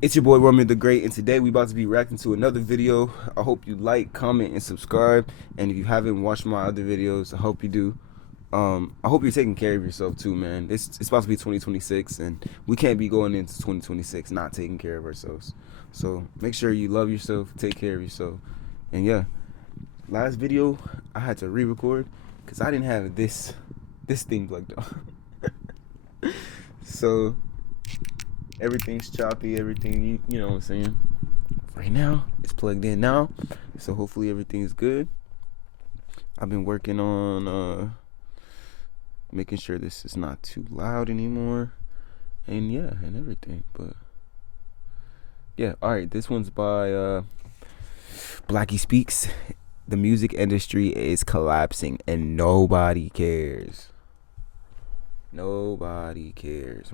It's your boy Roman the Great, and today we about to be reacting to another video. I hope you like, comment, and subscribe. And if you haven't watched my other videos, I hope you do. I hope you're taking care of yourself too, man. It's about to be 2026, and we can't be going into 2026 not taking care of ourselves. So make sure you love yourself, take care of yourself, and yeah. Last video I had to re-record because I didn't have this thing plugged on. So everything's choppy, everything, you know what I'm saying? Right now, it's plugged in now, so hopefully everything's good. I've been working on making sure this is not too loud anymore, and yeah, and everything, but yeah, alright, this one's by Blackie Speaks. The music industry is collapsing, and nobody cares. Nobody cares,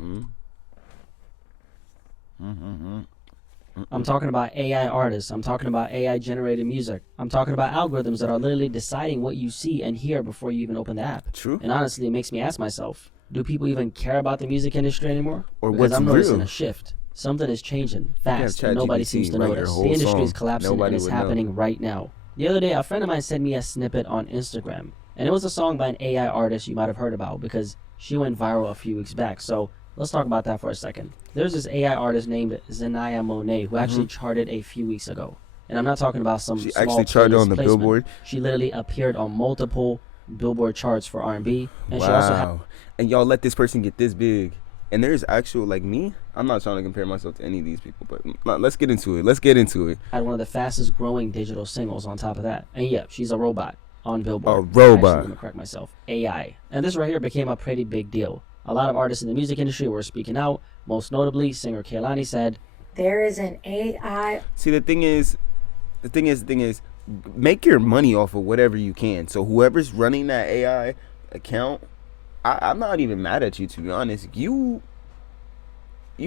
I'm talking about AI artists. I'm talking about AI generated music. I'm talking about algorithms that are literally deciding what you see and hear before you even open the app. True. And honestly, it makes me ask myself, do people even care about the music industry anymore? Or because what's I'm noticing real? a shift. Something is changing fast, ChatGPT and nobody seems to write your notice. whole The industry is song. collapsing, Nobody and it's would know. happening right now. The other day, a friend of mine sent me a snippet on Instagram, and it was a song by an AI artist you might have heard about because she went viral a few weeks back. So let's talk about that for a second. There's this AI artist named Zanaya Monet who actually charted a few weeks ago. And I'm not talking about some She small actually charted playlist on the placement. Billboard. She literally appeared on multiple Billboard charts for R&B. And she also Wow. And y'all let this person get this big. And there's actual, like me, I'm not trying to compare myself to any of these people, but let's get into it. Let's get into it. had one of the fastest growing digital singles on top of that. And yeah, she's a robot on Billboard. A robot. Actually, let me correct myself. AI. And this right here became a pretty big deal. A lot of artists in the music industry were speaking out. Most notably, singer Kehlani said, There is an AI. See, the thing is, make your money off of whatever you can. So whoever's running that AI account, I'm not even mad at you, to be honest. You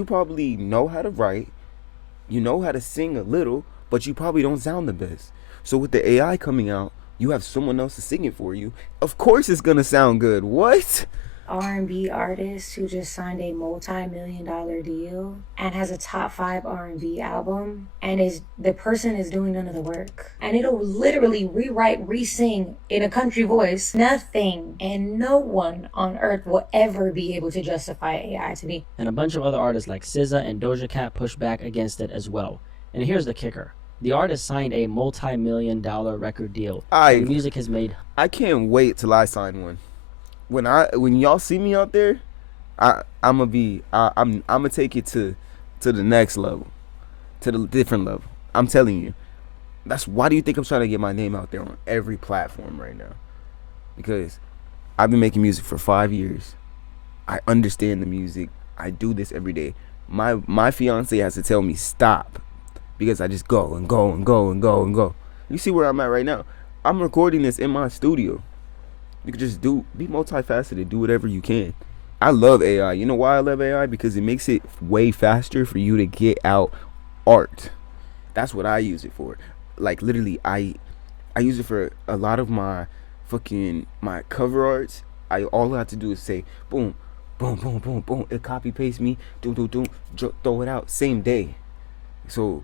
probably know how to write, you know how to sing a little, but you probably don't sound the best. So with the AI coming out, you have someone else to sing it for you. Of course it's gonna sound good. What? R&B artist who just signed a multi-million-dollar deal and has a top 5 R&B album, and the person is doing none of the work, and it'll literally rewrite, re-sing in a country voice. Nothing and no one on earth will ever be able to justify AI to me. and a bunch of other artists like SZA and Doja Cat pushed back against it as well. And here's the kicker. The artist signed a multi-million-dollar record deal. And the music has made I can't wait till I sign one. When y'all see me out there, I'm gonna take it to the next level, to the different level. I'm telling you. Why do you think I'm trying to get my name out there on every platform right now? Because I've been making music for 5 years. I understand the music. I do this every day. My fiance has to tell me stop, because I just go and go and go and go and go. You see where I'm at right now. I'm recording this in my studio. You can just be multifaceted, do whatever you can. I love AI. You know why I love AI? Because it makes it way faster for you to get out art. That's what I use it for. Like literally, I use it for a lot of my cover arts. All I have to do is say boom, boom, boom, boom, boom. It copy paste me, throw it out same day. So,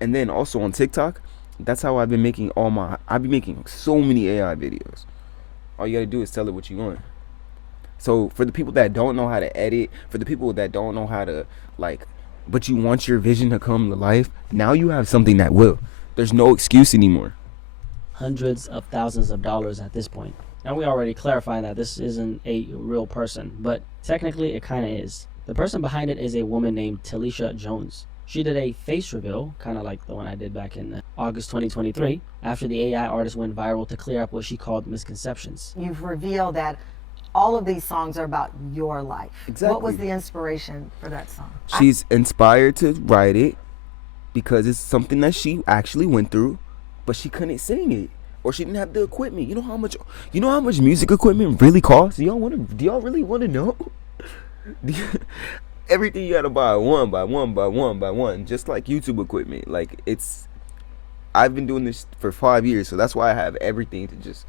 and then also on TikTok, that's how I've been making I've been making so many AI videos. All you gotta do is tell it what you want. So for the people that don't know how to edit, for the people that don't know how to but you want your vision to come to life, now you have something that will. There's no excuse anymore. hundreds of thousands of dollars at this point. And we already clarified that this isn't a real person, but technically it kind of is. The person behind it is a woman named Talisha Jones. She did a face reveal, kind of like the one I did back in August 2023, after the AI artist went viral to clear up what she called misconceptions. You've revealed that all of these songs are about your life. Exactly. What was the inspiration for that song? She's inspired to write it because it's something that she actually went through, but she couldn't sing it, or she didn't have the equipment. You know how much music equipment really costs? Do y'all really want to know? Everything you gotta buy one by one, just like YouTube equipment. I've been doing this for 5 years, so that's why I have everything to just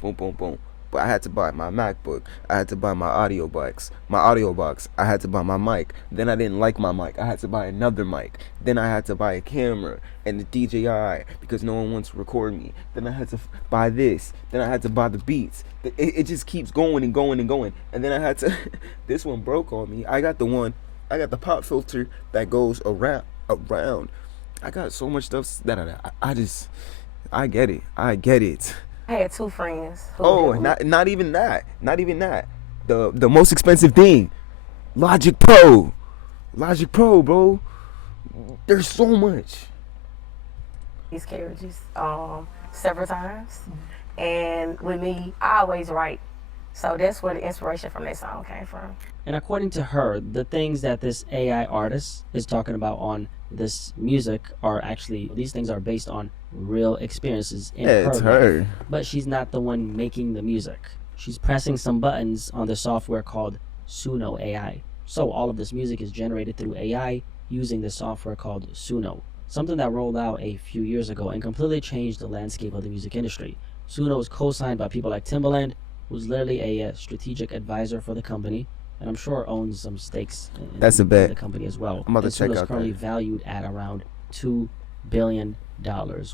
boom, boom, boom. But I had to buy my MacBook. I had to buy my audio box. I had to buy my mic. Then I didn't like my mic. I had to buy another mic. Then I had to buy a camera and the DJI because no one wants to record me. Then I had to buy this. Then I had to buy the beats. It just keeps going and going and going. And then I had to. This one broke on me. I got the pop filter that goes around. I got so much stuff that I get it. I had two friends. Oh, not even that. The most expensive thing, Logic Pro, bro. There's so much. These carriages several times, and with me, I always write. So that's where the inspiration from that song came from. And according to her, the things that this AI artist is talking about on this music are actually, these things are based on real experiences in her It's life. her. But she's not the one making the music. She's pressing some buttons on the software called Suno AI. So all of this music is generated through AI using the software called Suno, something that rolled out a few years ago and completely changed the landscape of the music industry. Suno is co-signed by people like Timbaland, who's literally a strategic advisor for the company, and I'm sure owns some stakes in That's a bet. the company as well. I'm about to And check Suno's out currently that. valued at around $2 billion,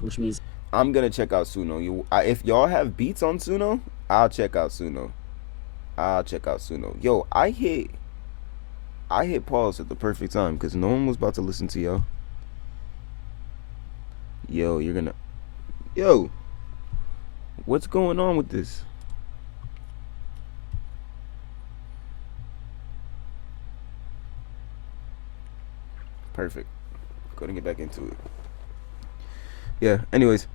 which means I'm gonna check out Suno. If y'all have beats on Suno, I'll check out Suno. Yo, I hit pause at the perfect time because no one was about to listen to y'all. Yo, what's going on with this? Perfect. Go to get back into it. Yeah, anyways,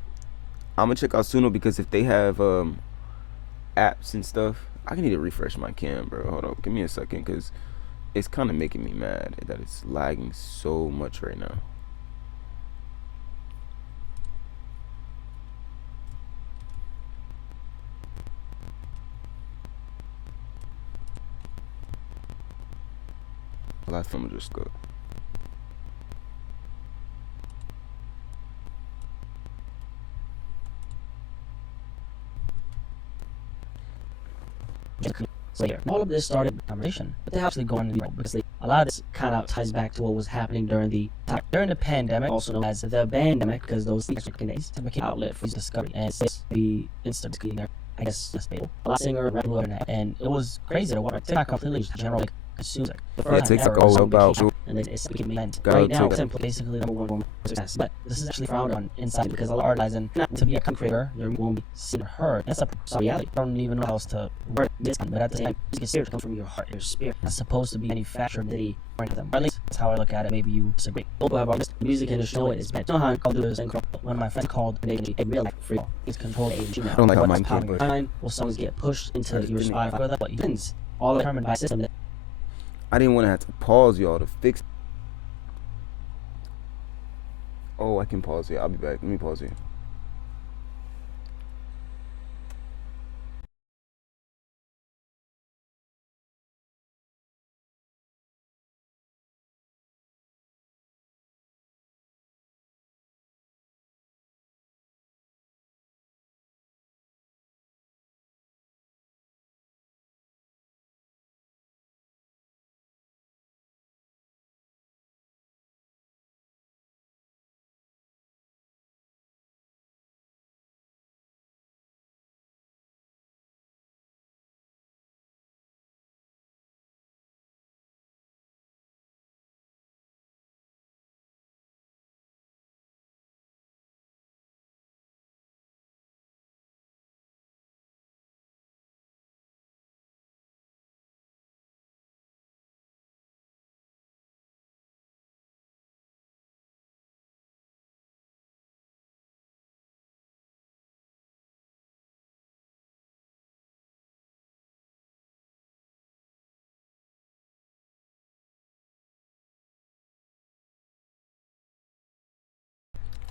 I'm gonna check out Suno because if they have apps and stuff, I need to refresh my cam, bro. Hold on, give me a second because it's kind of making me mad that it's lagging so much right now. Last time I just go. So yeah, all of this started with conversation, but they actually go on because a lot of this kind of ties back to what was happening during the pandemic, also known as the bandemic, because those days became an outlet for discovery and the instant there. I guess just a lot of singer, rapper, and it was crazy to watch. TikTok completely general music. Yeah, TikTok all about. And it's became event. Got Right now, TikTok. it's basically the number one success. But this is actually frowned on inside because a lot of artists, and not to be a content creator, you won't be seen or heard. That's a reality. I don't even know how else to word this, but at the same time, music is spirit comes from your heart, your spirit. It's supposed to be manufactured in them. Or at least that's how I look at it. Maybe you disagree. However, the music industry know it is bad. You know how I called this and one of my friends called it a real life free. It's controlled a machine. I don't like how mine came, came, but will songs get pushed into your Spotify, but wins all determined by a system that I didn't want to have to pause y'all to fix. Oh, I can pause it. I'll be back. Let me pause it.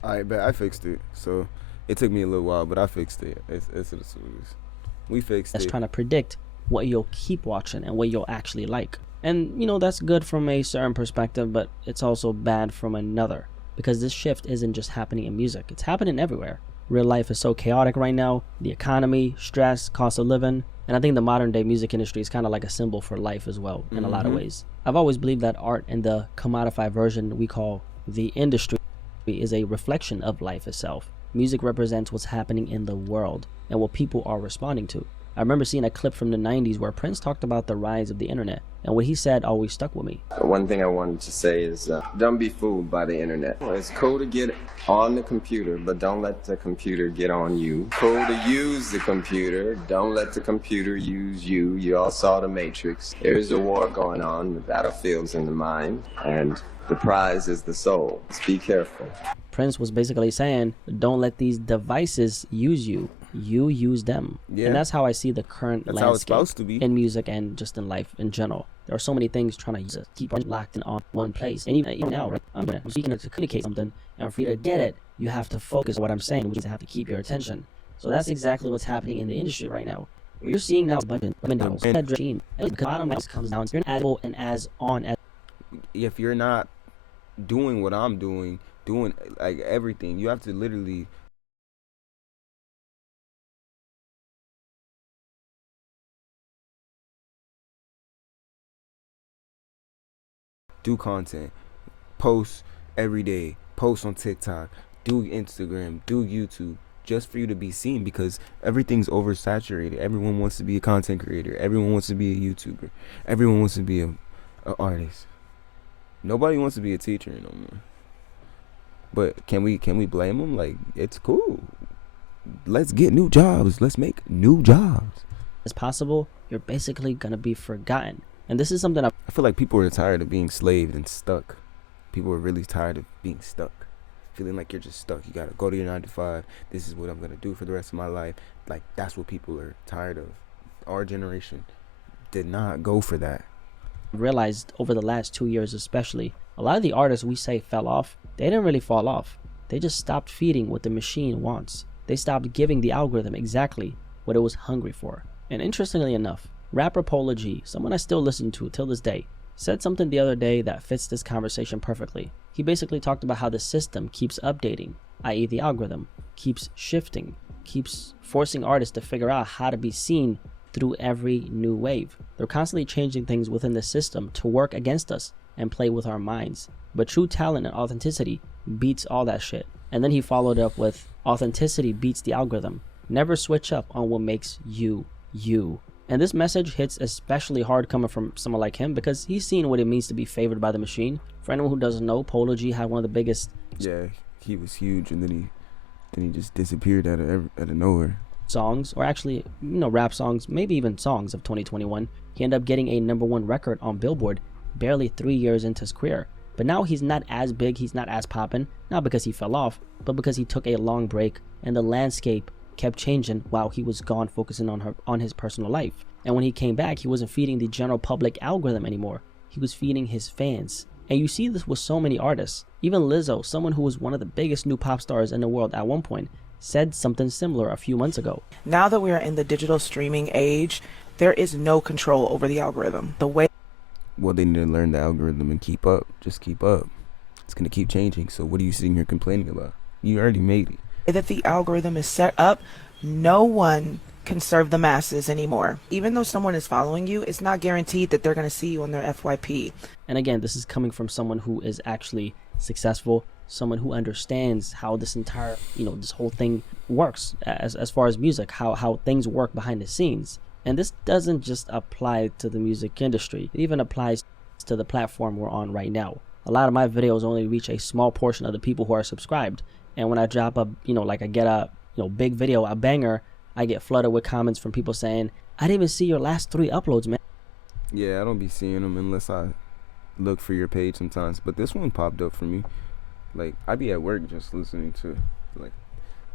Alright, but I fixed it. So it took me a little while, but I fixed it. We fixed that's it. trying to predict what you'll keep watching and what you'll actually like. And that's good from a certain perspective, but it's also bad from another, because this shift isn't just happening in music, it's happening everywhere. Real life is so chaotic right now. The economy, stress, cost of living. And I think the modern day music industry is kind of like a symbol for life as well in a lot of ways. I've always believed that art in the commodified version we call the industry is a reflection of life itself. Music represents what's happening in the world and what people are responding to. I remember seeing a clip from the 90s where Prince talked about the rise of the internet, and what he said always stuck with me. One thing I wanted to say is don't be fooled by the internet. It's cool to get on the computer, but don't let the computer get on you. Cool to use the computer, don't let the computer use you. You all saw The Matrix. There's a war going on, the battlefield's in the mind, and the prize is the soul. Just be careful. Prince was basically saying, don't let these devices use you. You use them. Yeah. And that's how I see the current That's how it's landscape supposed to be. in music and just in life in general. There are so many things trying to use it, keep it locked in on one place. And even now, right, I'm speaking to communicate something, and for you to get it, you have to focus on what I'm saying, which means you have to keep your attention. So that's exactly what's happening in the industry right now. What you're seeing now is McDonald's, the bottom line comes down to you're as and as on as. If you're not doing what I'm doing like everything, you have to literally do content, post every day, post on TikTok, do Instagram, do YouTube, just for you to be seen, because everything's oversaturated. Everyone wants to be a content creator. Everyone wants to be a YouTuber. Everyone wants to be a artist. Nobody wants to be a teacher no more. But can we blame them? Like, it's cool. Let's get new jobs. Let's make new jobs. As possible, you're basically gonna be forgotten. And this is something I feel like people are tired of being slaved and stuck. People are really tired of being stuck. Feeling like you're just stuck. You gotta go to your 9 to 5. This is what I'm gonna do for the rest of my life. Like, that's what people are tired of. Our generation did not go for that. realized over the last 2 years especially, a lot of the artists we say fell off, they didn't really fall off. They just stopped feeding what the machine wants. They stopped giving the algorithm exactly what it was hungry for. And interestingly enough, rapper Polo G, someone I still listen to till this day, said something the other day that fits this conversation perfectly. He basically talked about how the system keeps updating, i.e. the algorithm, keeps shifting, keeps forcing artists to figure out how to be seen through every new wave. They're constantly changing things within the system to work against us and play with our minds. But true talent and authenticity beats all that shit. And then he followed up with, authenticity beats the algorithm. Never switch up on what makes you, you. And this message hits especially hard coming from someone like him because he's seen what it means to be favored by the machine. For anyone who doesn't know, Polo G had one of the biggest... Yeah, he was huge, and then he just disappeared out of nowhere. songs, or actually, rap songs, maybe even songs of 2021. He ended up getting a #1 record on Billboard barely 3 years into his career. But now he's not as big, he's not as poppin', not because he fell off, but because he took a long break and the landscape kept changing while he was gone focusing on his personal life. And when he came back, he wasn't feeding the general public algorithm anymore. He was feeding his fans. And you see this with so many artists. Even Lizzo, someone who was one of the biggest new pop stars in the world at one point, said something similar a few months ago. Now that we are in the digital streaming age, there is no control over the algorithm. Well, they need to learn the algorithm and keep up. Just keep up. It's going to keep changing. So what are you sitting here complaining about? You already made it. That the algorithm is set up, no one can serve the masses anymore. Even though someone is following you, it's not guaranteed that they're going to see you on their FYP. And again, this is coming from someone who is actually successful, someone who understands how this entire, this whole thing works as far as music, how things work behind the scenes. And this doesn't just apply to the music industry. It even applies to the platform we're on right now. A lot of my videos only reach a small portion of the people who are subscribed. And when I drop I get a, big video, a banger, I get flooded with comments from people saying, I didn't even see your last 3 uploads, man. Yeah, I don't be seeing them unless I look for your page sometimes. But this one popped up for me. Like, I be at work just listening to,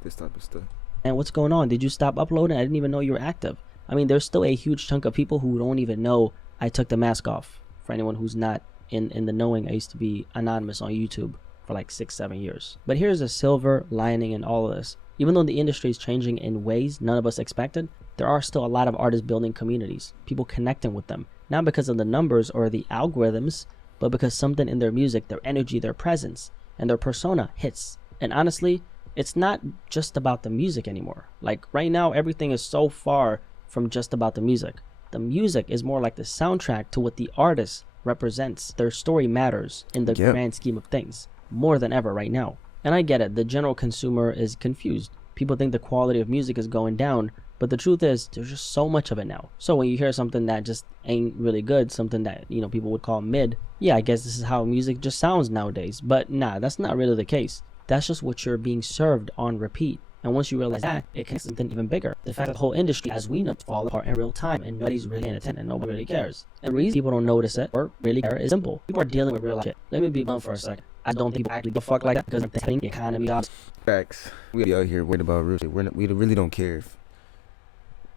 this type of stuff. And what's going on? Did you stop uploading? I didn't even know you were active. I mean, there's still a huge chunk of people who don't even know I took the mask off. For anyone who's not in the knowing, I used to be anonymous on YouTube for 6-7 years. But here's a silver lining in all of this. Even though the industry is changing in ways none of us expected, there are still a lot of artists building communities, people connecting with them, not because of the numbers or the algorithms, but because something in their music, their energy, their presence, and their persona hits. And honestly, it's not just about the music anymore. Like right now, everything is so far from just about the music. The music is more like the soundtrack to what the artist represents. Their story matters in the grand scheme of things more than ever right now. And I get it, the general consumer is confused. People think the quality of music is going down, but the truth is there's just so much of it now. So when you hear something that just ain't really good, something that, you know, people would call mid, yeah, I guess this is how music just sounds nowadays. But nah, that's not really the case. That's just what you're being served on repeat. And once you realize that, it connects something even bigger. The fact that the whole industry, as we know, fall apart in real time and nobody's really paying attention and nobody really cares. And the reason people don't notice it or really care is simple. People are dealing with real life shit. Let me be blunt for a second. I don't think people actually give a fuck like that because they're thinking economy jobs. Facts. We out here worried about real shit. We really don't care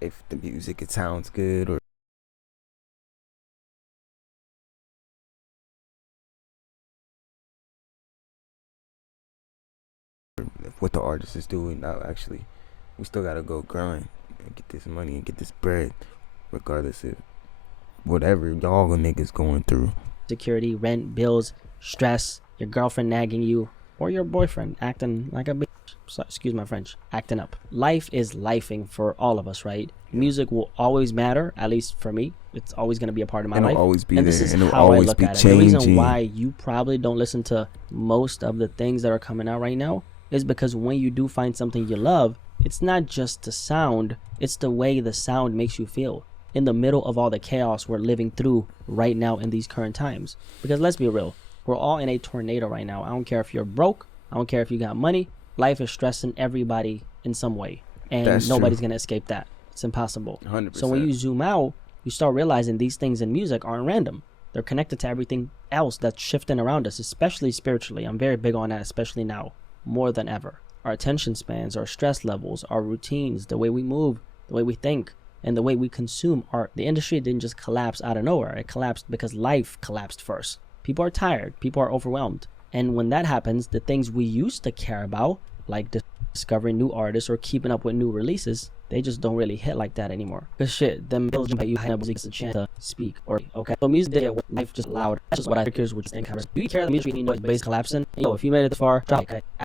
if the music, it sounds good or what the artist is doing. Now, actually, we still gotta go grind and get this money and get this bread, regardless of whatever y'all niggas going through. Security, rent, bills, stress, your girlfriend nagging you, or your boyfriend acting like a bitch. So, excuse my French, acting up. Life is lifing for all of us, right? Music will always matter, at least for me. It's always going to be a part of my life. It'll always be and there, this is and it'll how I always look be at it. The reason changing. why you probably don't listen to most of the things that are coming out right now is because when you do find something you love, it's not just the sound, it's the way the sound makes you feel in the middle of all the chaos we're living through right now in these current times. Because let's be real, we're all in a tornado right now. I don't care if you're broke, I don't care if you got money, life is stressing everybody in some way, and That's nobody's true. gonna escape that. It's impossible. 100%. So when you zoom out, you start realizing these things in music aren't random. They're connected to everything else that's shifting around us, especially spiritually. I'm very big on that, especially now, more than ever. Our attention spans, our stress levels, our routines, the way we move, the way we think, and the way we consume art. The industry didn't just collapse out of nowhere. It collapsed because life collapsed first. People are tired. People are overwhelmed. And when that happens, the things we used to care about, like discovering new artists or keeping up with new releases, they just don't really hit like that anymore. Because shit, them bills that you have was a chance to speak. Or okay, so music did get life just loud. That's just what I think is what you think. Do you care the music you know is base collapsing? Yo, if you made it this far, drop it.